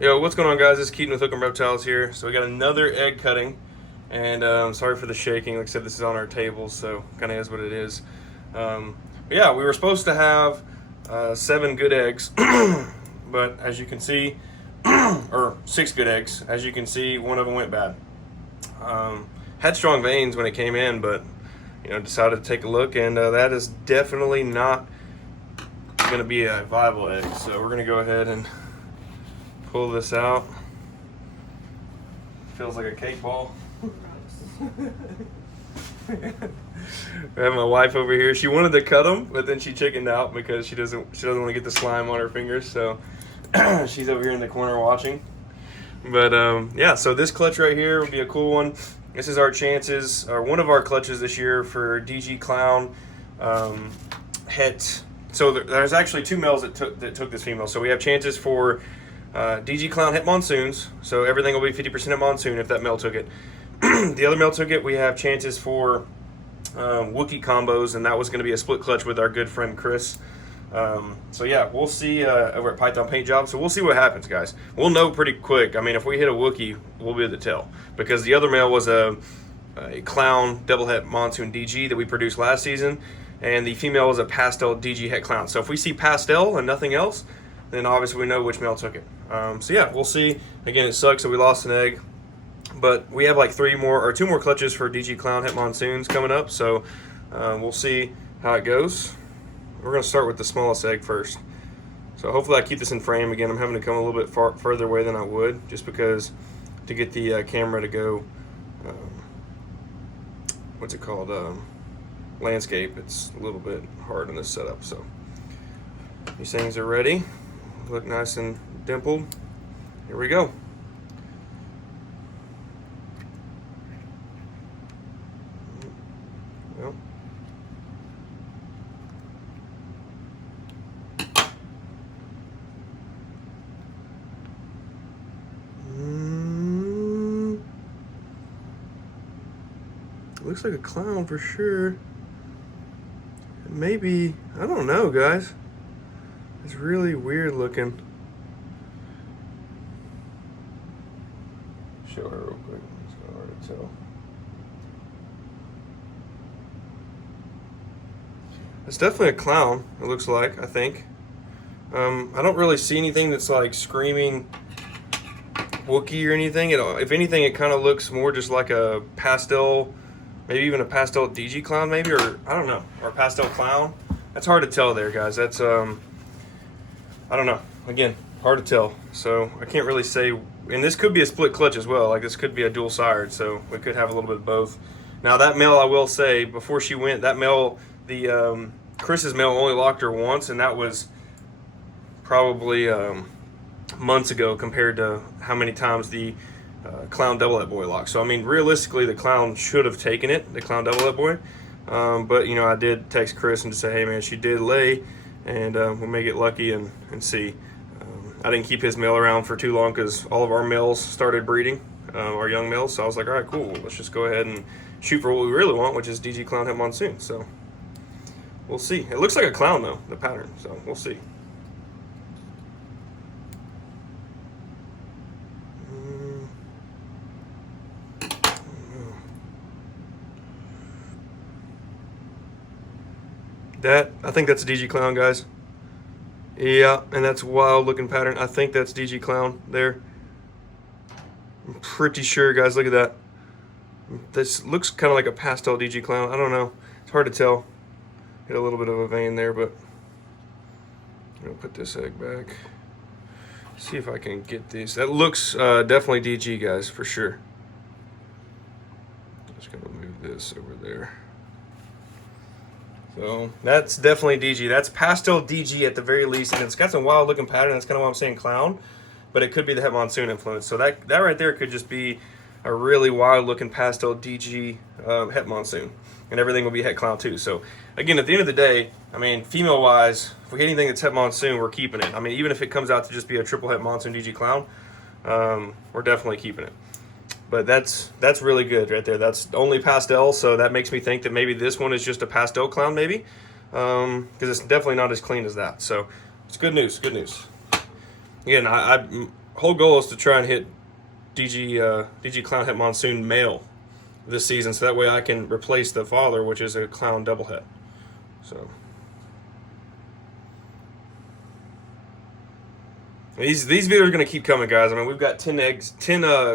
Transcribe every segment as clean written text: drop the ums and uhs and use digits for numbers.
Yo, what's going on, guys? It's Keaton with Hook 'em Reptiles here. So we got another egg cutting, and sorry for the shaking. Like I said, this is on our table, so kind of is what it is. But yeah, we were supposed to have 7 good eggs, but as you can see, or 6 good eggs. As you can see, one of them went bad. Had strong veins when it came in, but decided to take a look, and that is definitely not going to be a viable egg. So we're going to go ahead and pull this out. Feels like a cake ball. I have my wife over here. She wanted to cut them, but then she chickened out because she doesn't want to get the slime on her fingers. So she's over here in the corner watching. But yeah, so this clutch right here will be a cool one. This is our chances, or one of our clutches this year for DG Clown Het. So there's actually 2 males that took this female. So we have chances for DG Clown Het Monsoons, so everything will be 50% at Monsoon if that male took it. The other male took it. We have chances for Wookiee combos, and that was going to be a split clutch with our good friend Chris. So yeah, we'll see over at Python Paint Job. So we'll see what happens, guys. We'll know pretty quick. I mean, if we hit a Wookiee, we'll be able to tell, because the other male was a Clown Double Het Monsoon DG that we produced last season, and the female was a Pastel DG Het Clown. So if we see Pastel and nothing else, then obviously we know which male took it. So yeah, we'll see. Again, it sucks that we lost an egg, but we have like 2 more clutches for DG Clown Het Monsoons coming up. So we'll see how it goes. We're gonna start with the smallest egg first. So hopefully I keep this in frame. Again, I'm having to come a little bit further away than I would, just because to get the camera to go, what's it called, landscape. It's a little bit hard in this setup. So these things are ready. Look nice and dimpled. Here we go. Well, looks like a clown for sure. Maybe, I don't know, guys. It's really weird looking. Show her real quick. It's kind of hard to tell. It's definitely a clown, it looks like, I think. I don't really see anything that's like screaming Wookiee or anything. If anything, it kind of looks more just like a pastel, maybe even a Pastel DG Clown, maybe, or I don't know, or a Pastel Clown. That's hard to tell there, guys. That's I don't know. Again, hard to tell. So I can't really say. And this could be a split clutch as well. Like, this could be a dual sired. So we could have a little bit of both. Now that male, I will say, before she went, that male, the Chris's male only locked her once, and that was probably months ago compared to how many times the Clown Double Het boy locked. So I mean, realistically, the clown should have taken it, the Clown Double Het boy. But I did text Chris and just say, hey man, she did lay, and we'll make it lucky and see. I didn't keep his male around for too long because all of our males started breeding, our young males. So I was like, all right, cool. Let's just go ahead and shoot for what we really want, which is DG Clown Het Monsoon. So we'll see. It looks like a clown though, the pattern. So we'll see. I think that's a DG Clown, guys. Yeah, and that's a wild looking pattern. I think that's DG Clown there. I'm pretty sure, guys. Look at that. This looks kind of like a Pastel DG Clown. I don't know. It's hard to tell. Get a little bit of a vein there, but I'm gonna put this egg back. See if I can get these. That looks definitely DG, guys, for sure. Just gonna move this over there. So that's definitely DG. That's Pastel DG at the very least, and it's got some wild looking pattern. That's kind of why I'm saying clown, but it could be the Het Monsoon influence. So that right there could just be a really wild looking Pastel DG Het Monsoon, and everything will be Het Clown too. So again, at the end of the day, I mean, female wise, if we get anything that's Het Monsoon, we're keeping it. I mean, even if it comes out to just be a triple Het Monsoon DG Clown, we're definitely keeping it. But that's really good right there. That's only pastel, so that makes me think that maybe this one is just a pastel clown, maybe, because it's definitely not as clean as that. So it's good news. Good news. Again, I whole goal is to try and hit DG Clown Het Monsoon male this season, so that way I can replace the father, which is a clown double het. So these videos are going to keep coming, guys. I mean, we've got 10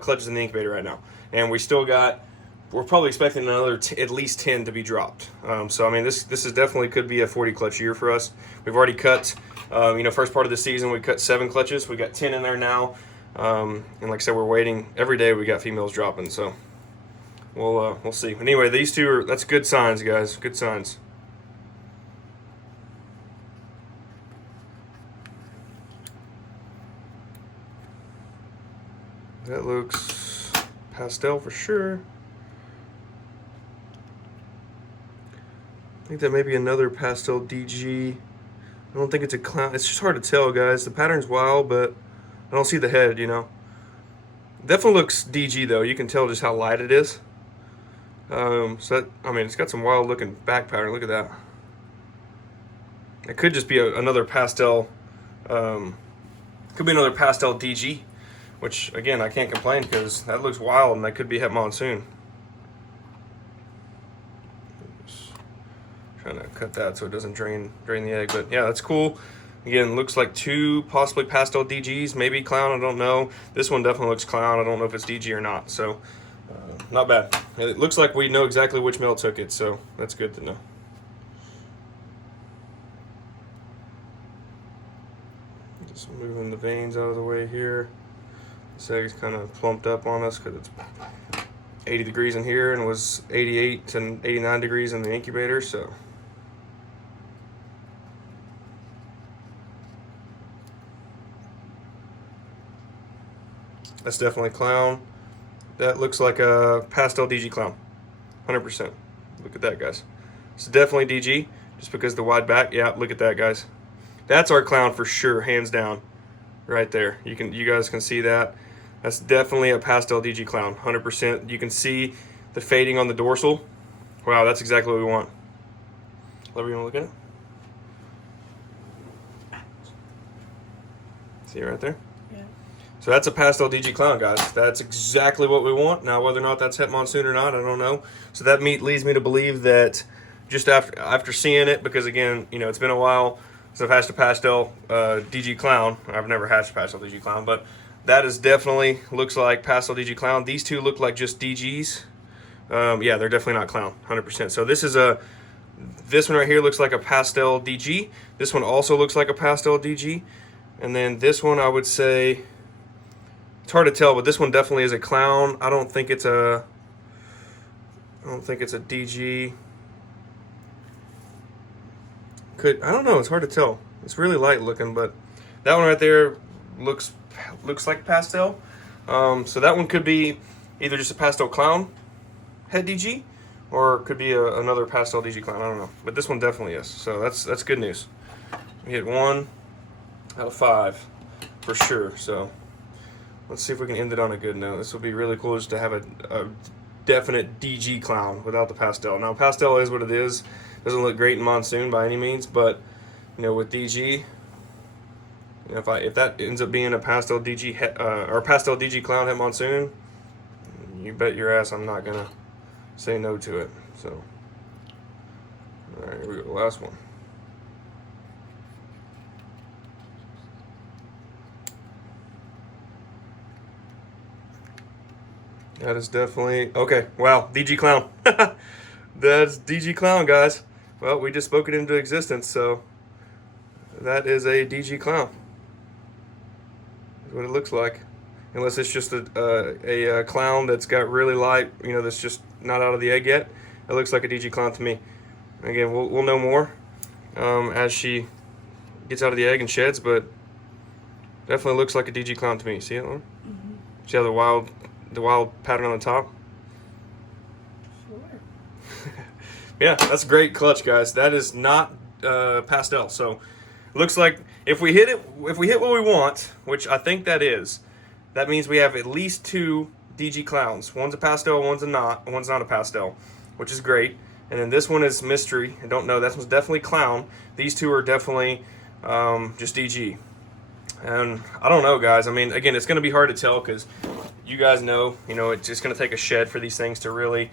clutches in the incubator right now, and we're probably expecting another at least 10 to be dropped. So I mean, this is definitely could be a 40 clutch year for us. We've already cut, first part of the season we cut 7 clutches. We got 10 in there now, and like I said, we're waiting every day. We got females dropping, so we'll see. Anyway, these two that's good signs, guys. Good signs. That looks pastel for sure. I think that may be another Pastel DG. I don't think it's a clown. It's just hard to tell, guys. The pattern's wild, but I don't see the head, Definitely looks DG, though. You can tell just how light it is. It's got some wild looking back pattern. Look at that. It could just be another pastel. Could be another Pastel DG, which, again, I can't complain because that looks wild, and that could be Het Monsoon. Trying to cut that so it doesn't drain the egg, but yeah, that's cool. Again, looks like 2 possibly Pastel DGs, maybe clown, I don't know. This one definitely looks clown. I don't know if it's DG or not, so not bad. It looks like we know exactly which male took it, so that's good to know. Just moving the veins out of the way here. This egg's kind of plumped up on us because it's 80 degrees in here and was 88 and 89 degrees in the incubator, so. That's definitely clown. That looks like a Pastel DG Clown, 100%. Look at that, guys. It's definitely DG, just because the wide back. Yeah, look at that, guys. That's our clown for sure, hands down, right there. You guys can see that. That's definitely a Pastel DG Clown, 100%. You can see the fading on the dorsal. Wow, that's exactly what we want. Let me look at it. See it right there? Yeah. So that's a Pastel DG Clown, guys. That's exactly what we want. Now, whether or not that's Het Monsoon or not, I don't know. So that leads me to believe that just after seeing it, because again, it's been a while since I've hatched a Pastel DG Clown. I've never hatched a Pastel DG Clown, but that is definitely looks like Pastel DG Clown. These two look like just DGs. Yeah, they're definitely not clown, 100%. So this one right here looks like a Pastel DG. This one also looks like a Pastel DG. And then this one, I would say, it's hard to tell, but this one definitely is a clown. I don't think it's a DG. I don't know, it's hard to tell. It's really light looking, but that one right there looks like pastel. So that one could be either just a Pastel Clown Het DG, or it could be another Pastel DG Clown. I don't know, but this one definitely is. So that's good news. We hit 1 out of 5 for sure. So let's see if we can end it on a good note. This will be really cool just to have a definite DG Clown without the pastel. Now, pastel is what it is. Doesn't look great in Monsoon by any means, but with DG, if that ends up being a Pastel DG or Pastel DG Clown Het Monsoon, you bet your ass I'm not gonna say no to it. So, all right, here we go. Last one. That is definitely okay. Wow, DG Clown. That's DG Clown, guys. Well, we just spoke it into existence, so that is a DG Clown. That's what it looks like. Unless it's just a clown that's got really light, that's just not out of the egg yet. It looks like a DG Clown to me. Again, we'll know more as she gets out of the egg and sheds, but definitely looks like a DG Clown to me. See it, Lauren? Mm-hmm. See how the wild pattern on the top? Sure. Yeah, that's a great clutch, guys. That is not pastel. So it looks like if we hit what we want, which I think that is, that means we have at least 2 DG Clowns. One's a pastel, one's not a pastel, which is great. And then this one is mystery. I don't know. That one's definitely clown. These two are definitely just DG. And I don't know, guys. I mean, again, it's going to be hard to tell because you guys know, it's just going to take a shed for these things to really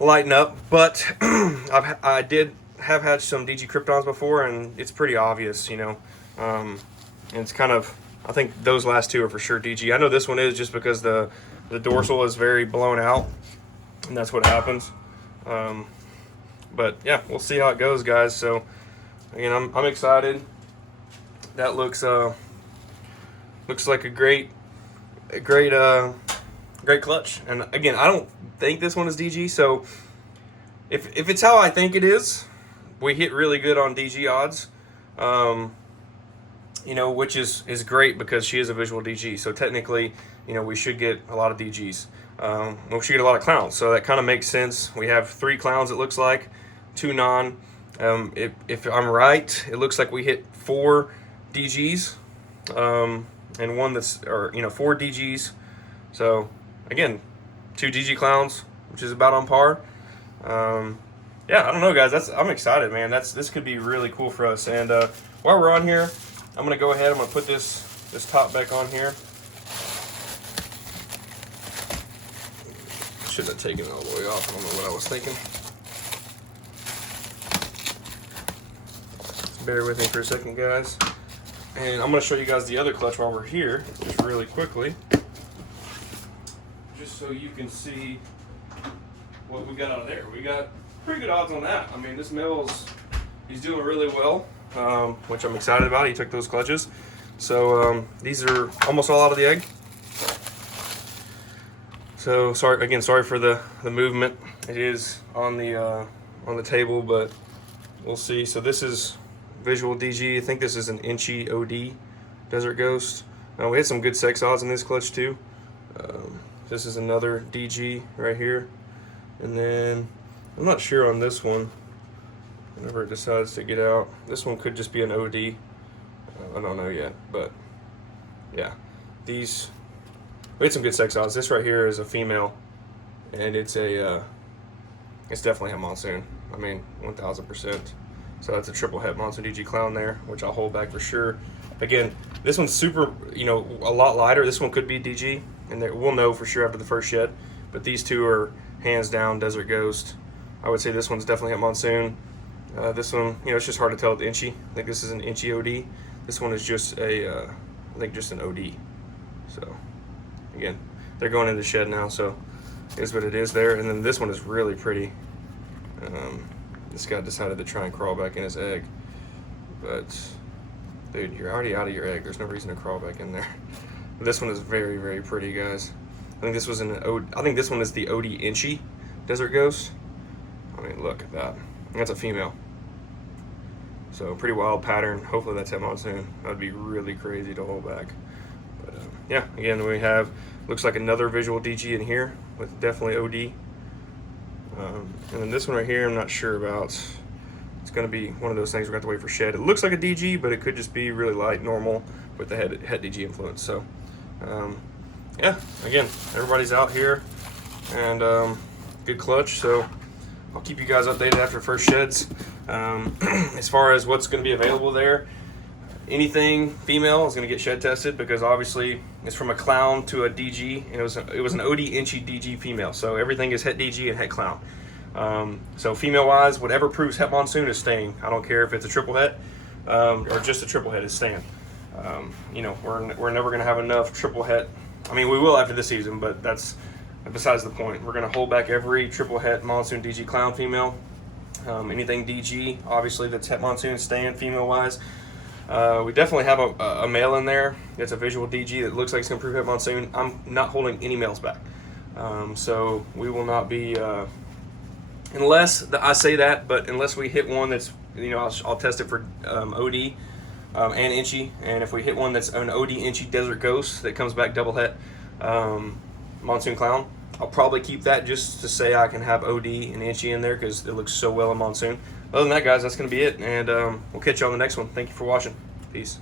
lighten up. But I did have had some DG Kryptons before, and it's pretty obvious, and it's kind of, I think those last two are for sure DG. I know this one is just because the dorsal is very blown out, and that's what happens. But yeah, we'll see how it goes, guys. So again, I'm excited. That looks like a great clutch. And again, I don't think this one is DG. So if it's how I think it is, we hit really good on DG odds. Which is great because she is a visual DG. So technically, we should get a lot of DGs. We should get a lot of clowns. So that kind of makes sense. We have 3 clowns, it looks like, 2 non. If I'm right, it looks like we hit 4 DGs, and one that's, 4 DGs. So again, 2 DG clowns, which is about on par. Yeah, I don't know, guys. I'm excited, man. This could be really cool for us. And while we're on here, I'm gonna go ahead. I'm gonna put this top back on here. Should have taken it all the way off. I don't know what I was thinking. Bear with me for a second, guys. And I'm gonna show you guys the other clutch while we're here, just really quickly, just so you can see what we got out of there. We got pretty good odds on that. I mean, this he's doing really well, which I'm excited about. He took those clutches. So these are almost all out of the egg. So sorry for the movement. It is on the table, but we'll see. So this is visual DG. I think this is an Inchy OD Desert Ghost. We had some good sex odds in this clutch too. This is another DG right here, and then I'm not sure on this one. Whenever it decides to get out, this one could just be an OD. I don't know yet, but yeah, we had some good sex odds. This right here is a female, and it's definitely a monsoon. I mean, 1000%. So that's a triple het monsoon DG Clown there, which I'll hold back for sure. Again, this one's super, a lot lighter. This one could be DG, and we'll know for sure after the first shed. But these two are hands down Desert Ghost. I would say this one's definitely at monsoon. This one, it's just hard to tell with the Inchy. I think this is an Inchy OD. This one is just I think just an OD. So again, they're going into the shed now, so it is what it is there. And then this one is really pretty. This guy decided to try and crawl back in his egg, but dude, you're already out of your egg. There's no reason to crawl back in there. This one is very, very pretty, guys. I think this was I think this one is the OD Inchy Desert Ghost. I mean, look at that. That's a female. So pretty wild pattern. Hopefully that's at monsoon. That'd be really crazy to hold back. But yeah, again, we have, looks like another visual DG in here with definitely OD. And then this one right here, I'm not sure about. It's going to be one of those things we're going to have to wait for shed. It looks like a DG, but it could just be really light, normal, with the het DG influence. So, yeah, again, everybody's out here, and good clutch. So I'll keep you guys updated after first sheds. As far as what's going to be available there, anything female is going to get shed tested because obviously it's from a clown to a DG, and it was an OD Inchy DG female. So everything is het DG and het clown. So female wise, whatever proves het monsoon is staying. I don't care if it's a triple het or just a triple het is staying. We're never going to have enough triple het. I mean, we will after this season, but that's besides the point. We're going to hold back every triple het monsoon DG clown female. Anything DG, obviously that's het monsoon staying female wise. We definitely have a male in there. It's a visual DG that looks like it's going to prove het monsoon. I'm not holding any males back. So we will not be, unless I say that, but unless we hit one that's, I'll test it for OD and Inchy. And if we hit one that's an OD Inchy Desert Ghost that comes back double het monsoon clown, I'll probably keep that just to say I can have OD and Inchy in there because it looks so well in monsoon. Other than that, guys, that's going to be it. And we'll catch you on the next one. Thank you for watching. Peace.